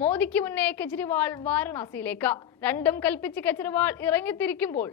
മോദിക്ക് മുന്നേ കെജ്രിവാൾ വാരണാസിയിലേക്ക്. രണ്ടും കൽപ്പിച്ച് കെജ്രിവാൾ ഇറങ്ങിത്തിരിക്കുമ്പോൾ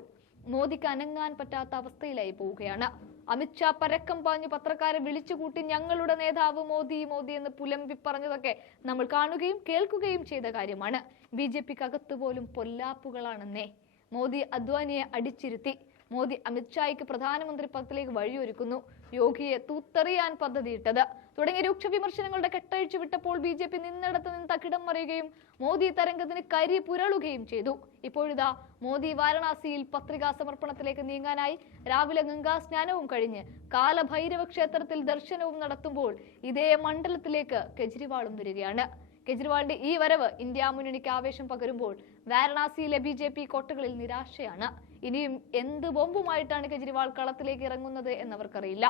മോദിക്ക് അനങ്ങാൻ പറ്റാത്ത അവസ്ഥയിലായി പോവുകയാണ്. അമിത്ഷാ പരക്കം പാഞ്ഞു പത്രക്കാരെ വിളിച്ചുകൂട്ടി ഞങ്ങളുടെ നേതാവ് മോദി മോദി എന്ന് പുലമ്പി പറഞ്ഞതൊക്കെ നമ്മൾ കാണുകയും കേൾക്കുകയും ചെയ്ത കാര്യമാണ്. ബി ജെ പിക്ക് അകത്തുപോലും പൊല്ലാപ്പുകളാണെന്നേ. മോദി അദ്വാനിയെ അടിച്ചിരുത്തി. മോദി അമിത്ഷായ്ക്ക് പ്രധാനമന്ത്രി പദത്തിലേക്ക് വഴിയൊരുക്കുന്നു. യോഗിയെ തൂത്തെറിയാൻ പദ്ധതിയിട്ടത്. തുടങ്ങിയ രൂക്ഷ വിമർശനങ്ങളുടെ കെട്ടഴിച്ചു വിട്ടപ്പോൾ ബി ജെ പി നിന്നിടത്ത് നിന്ന് തകിടം മറിയുകയും മോദി തരംഗത്തിന് കരി പുരളുകയും ചെയ്തു. ഇപ്പോഴിതാ മോദി വാരണാസിയിൽ പത്രികാ സമർപ്പണത്തിലേക്ക് നീങ്ങാനായി രാവിലെ ഗംഗാ സ്നാനവും കഴിഞ്ഞ് കാലഭൈരവ ക്ഷേത്രത്തിൽ ദർശനവും നടത്തുമ്പോൾ ഇതേ മണ്ഡലത്തിലേക്ക് കെജ്രിവാളും വരികയാണ്. കെജ്രിവാളിന്റെ ഈ വരവ് ഇന്ത്യ മുന്നണിക്ക് ആവേശം പകരുമ്പോൾ വാരണാസിയിലെ ബി ജെ പി കോട്ടകളിൽ നിരാശയാണ്. ഇനിയും എന്ത് ബോംബുമായിട്ടാണ് കെജ്രിവാൾ കളത്തിലേക്ക് ഇറങ്ങുന്നത് എന്നവർക്കറിയില്ല.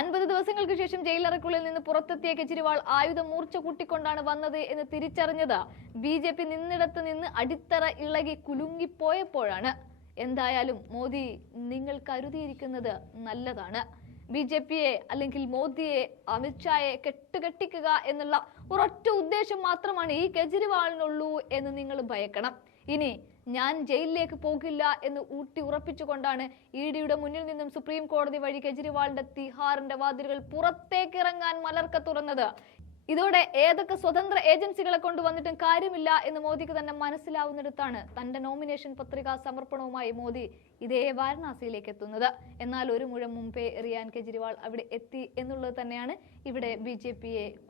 അൻപത് ദിവസങ്ങൾക്ക് ശേഷം ജയിലറക്കുള്ളിൽ നിന്ന് പുറത്തെത്തിയ കെജ്രിവാൾ ആയുധം മൂർച്ച കൂട്ടിക്കൊണ്ടാണ് വന്നത് എന്ന് തിരിച്ചറിഞ്ഞത് ബി ജെ പി നിന്നിടത്ത് നിന്ന് അടിത്തറ ഇളകി കുലുങ്ങിപ്പോയപ്പോഴാണ്. എന്തായാലും മോദി നിങ്ങൾ കരുതിയിരിക്കുന്നത് നല്ലതാണ്. ബി ജെ പിയെ അല്ലെങ്കിൽ മോദിയെ അമിത്ഷായെ കെട്ടുകെട്ടിക്കുക എന്നുള്ള ഒരൊറ്റ ഉദ്ദേശം മാത്രമാണ് ഈ കെജ്രിവാളിനുള്ളൂ എന്ന് നിങ്ങൾ ഭയക്കണം. ഇനി ഞാൻ ജയിലിലേക്ക് പോകില്ല എന്ന് ഊട്ടി ഉറപ്പിച്ചുകൊണ്ടാണ് ഇ ഡിയുടെ മുന്നിൽ നിന്നും സുപ്രീം കോടതി വഴി കെജ്രിവാളിന്റെ തിഹാറിന്റെ വാതിലുകൾ പുറത്തേക്ക് ഇറങ്ങാൻ മലർക്ക തുറന്നത്. ഇതോടെ ഏതൊക്കെ സ്വതന്ത്ര ഏജൻസികളെ കൊണ്ടുവന്നിട്ടും കാര്യമില്ല എന്ന് മോദിക്ക് തന്നെ മനസ്സിലാവുന്നിടത്താണ് തന്റെ നോമിനേഷൻ പത്രികാ സമർപ്പണവുമായി മോദി ഇതേ വാരണാസിയിലേക്ക് എത്തുന്നത്. എന്നാൽ ഒരു മുഴം മുമ്പേ റിയാൻ കെജ്രിവാൾ അവിടെ എത്തി എന്നുള്ളത് തന്നെയാണ് ഇവിടെ ബി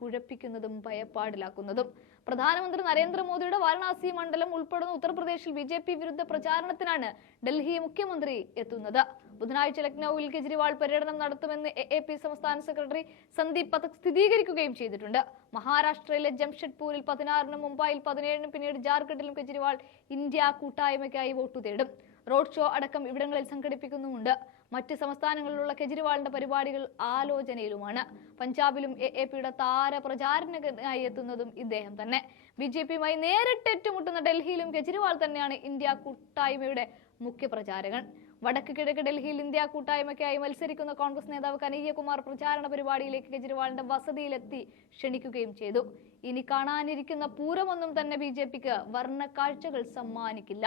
കുഴപ്പിക്കുന്നതും ഭയപ്പാടിലാക്കുന്നതും. പ്രധാനമന്ത്രി നരേന്ദ്രമോദിയുടെ വാരണാസി മണ്ഡലം ഉൾപ്പെടുന്ന ഉത്തർപ്രദേശിൽ ബി ജെ പി വിരുദ്ധ പ്രചാരണത്തിനാണ് ഡൽഹി മുഖ്യമന്ത്രി എത്തുന്നത്. ബുധനാഴ്ച ലക്നൌവിൽ കെജ്രിവാൾ പര്യടനം നടത്തുമെന്ന് എ പി സംസ്ഥാന സെക്രട്ടറി സന്ദീപ് പഥക് സ്ഥിരീകരിക്കുകയും ചെയ്തിട്ടുണ്ട്. മഹാരാഷ്ട്രയിലെ ജംഷഡ്പൂരിൽ പതിനാറിനും മുംബൈയിൽ പതിനേഴിനും പിന്നീട് ജാർഖണ്ഡിലും കെജ്രിവാൾ ഇന്ത്യ കൂട്ടായ്മയ്ക്കായി വോട്ടു തേടും. റോഡ് ഷോ അടക്കം ഇവിടങ്ങളിൽ സംഘടിപ്പിക്കുന്നുമുണ്ട്. മറ്റ് സംസ്ഥാനങ്ങളിലുള്ള കെജ്രിവാളിന്റെ പരിപാടികൾ ആലോചനയിലുമാണ്. പഞ്ചാബിലും എ എ പിയുടെ താര പ്രചാരണത്തിനായി എത്തുന്നതും ഇദ്ദേഹം തന്നെ. ബി ജെ പിയുമായി നേരിട്ട് ഏറ്റുമുട്ടുന്ന ഡൽഹിയിലും കെജ്രിവാൾ തന്നെയാണ് ഇന്ത്യ കൂട്ടായ്മയുടെ മുഖ്യ പ്രചാരകൻ. വടക്ക് കിഴക്ക് ഡൽഹിയിൽ ഇന്ത്യ കൂട്ടായ്മയ്ക്കായി മത്സരിക്കുന്ന കോൺഗ്രസ് നേതാവ് കനയ്യകുമാർ പ്രചാരണ പരിപാടിയിലേക്ക് കെജ്രിവാളിന്റെ വസതിയിലെത്തി ക്ഷണിക്കുകയും ചെയ്തു. ഇനി കാണാനിരിക്കുന്ന പൂരമൊന്നും തന്നെ ബി ജെ പിക്ക് വർണ കാഴ്ചകൾ സമ്മാനിക്കില്ല.